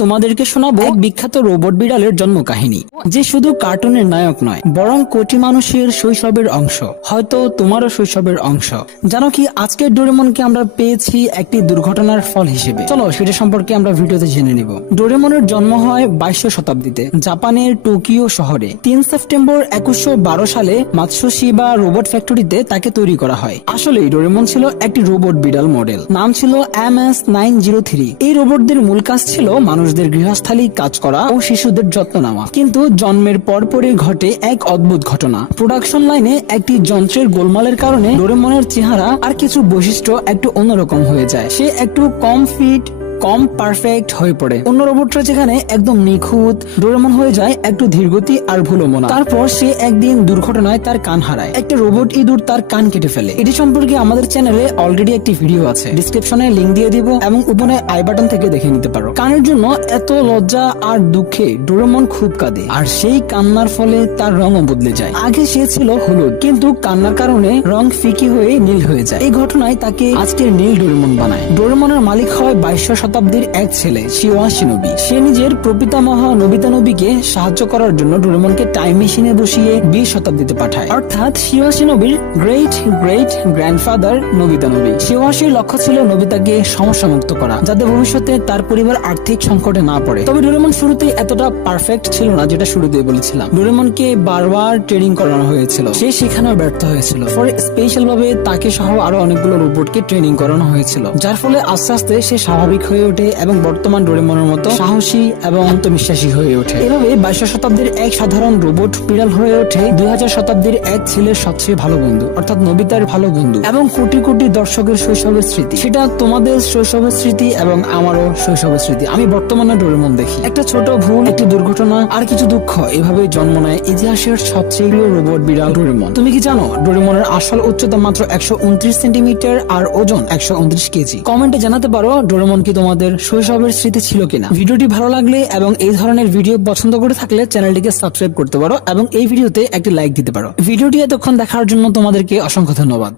তোমাদেরকে শোনাবো এক বিখ্যাত রোবট বিড়ালের জন্ম কাহিনী, যে শুধু কার্টুনের নায়ক নয় বরং কোটি মানুষের শৈশবের অংশ, হয়তো তোমারও শৈশবের অংশ। জানো কি, আজকের ডোরেমনকে আমরা পেয়েছি একটি দুর্ঘটনার ফল হিসেবে। চলো সেটা সম্পর্কে আমরা ভিডিওতে জেনে নিব। ডোরেমনের জন্ম হয় 22শো শতাব্দীতে জাপানের টোকিও শহরে। 3 সেপ্টেম্বর 2112 সালে মাতসুশিবা রোবট ফ্যাক্টরিতে তাকে তৈরি করা হয়। আসলেই ডোরেমন ছিল একটি রোবট বিড়াল মডেল, নাম ছিল MS-903। এই রোবটদের মূল কাজ ছিল মানুষদের গৃহস্থালী কাজ করা ও শিশুদের যত্ন নেওয়া। কিন্তু জন্মের পরপরই ঘটে এক অদ্ভুত ঘটনা। প্রোডাকশন লাইনে একটি যন্ত্রের গোলমালের কারণে ডোরেমনের চেহারা আর কিছু বৈশিষ্ট্য একটু অন্যরকম হয়ে যায়। সে একটু কম ফিট, কম পারফেক্ট হয়ে পড়ে। অন্য রোবটরা যেখানে একদম নিখুঁত, ডোরেমন হয়ে যায় একটু ধীরগতি আর ভুলোমনা। তারপর সে একদিন দুর্ঘটনায় তার কান হারায়। একটা রোবট ইঁদুর তার কান কেটে ফেলে। এটি সম্পর্কে আমাদের চ্যানেলে অলরেডি একটি ভিডিও আছে, ডিসক্রিপশনে লিংক দিয়ে দিব এবং উপরে আই বাটন থেকে দেখে নিতে পারো। কানের জন্য এত লজ্জা আর দুঃখে ডোরেমন খুব কাঁদে, আর সেই কান্নার ফলে তার রঙও বদলে যায়। আগে সে ছিল হলুদ, কিন্তু কান্নার কারণে রং ফিকি হয়ে নীল হয়ে যায়। এই ঘটনায় তাকে আজকের নীল ডোরেমন বানায়। ডোরেমনের মালিক হয় 22শো শতাব্দীর এক ছেলে শিওয়া শিনোবি। সে নিজের প্রপিতামহ নোবিতা নবীকে সাহায্য করার জন্য ডোরেমনকে টাইম মেশিনে বসিয়ে 20 শতাব্দীতে পাঠায়, অর্থাৎ শিওয়া শিনোবির গ্রেট গ্রেট গ্র্যান্ডফাদার নোবিতা নবী। শিওয়াশির লক্ষ্য ছিল নোবিতাকে সমস্যা মুক্ত করা, যাতে ভবিষ্যতে তার পরিবার আর্থিক সংকটে না পড়ে। তবে ডোরেমন শুরুতে এতটা পারফেক্ট ছিল না, যেটা শুরুতেই বলেছিলাম। ডোরেমনকে বারবার ট্রেনিং করানো হয়েছিল, সে শেখানো ব্যর্থ হয়েছিল। পরে স্পেশাল ভাবে তাকে সহ আরো অনেকগুলো রোবটকে ট্রেনিং করানো হয়েছিল, যার ফলে আস্তে আস্তে সে স্বাভাবিক হয়ে ওঠে এবং বর্তমান ডোরেমনের মতো সাহসী এবং আত্মবিশ্বাসী হয়ে ওঠে। এভাবে 22শো শতাব্দীর এক সাধারণ রোবট বিড়াল হয়ে ওঠে 2000 শতাব্দীর এক ছেলের সবচেয়ে ভালো বন্ধু, অর্থাৎ নোবিতার ভালো বন্ধু এবং কোটি কোটি দর্শকের শৈশবের স্মৃতি। সেটা তোমাদের শৈশবের স্মৃতি এবং আমারও শৈশবের স্মৃতি। আমি বর্তমানে ডোরেমন দেখি। একটা ছোট ভুল, একটি দুর্ঘটনা আর কিছু দুঃখ, এভাবে জন্ম নেয় ইতিহাসের সবচেয়ে প্রিয় রোবট বিড়াল ডোরেমন। তুমি কি জানো ডোরেমনের আসল উচ্চতা মাত্র 129 সেন্টিমিটার আর ওজন 129 কেজি? কমেন্টে জানাতে পারো ডোরেমন কি তোমাদের শৈশবের স্মৃতি ছিল কিনা। ভিডিওটি ভালো লাগলে এবং এই ধরনের ভিডিও পছন্দ করে থাকলে চ্যানেলটিকে সাবস্ক্রাইব করতে পারো এবং এই ভিডিওতে একটি লাইক দিতে পারো। ভিডিওটি এতক্ষণ দেখার জন্য তোমাদেরকে অসংখ্য ধন্যবাদ।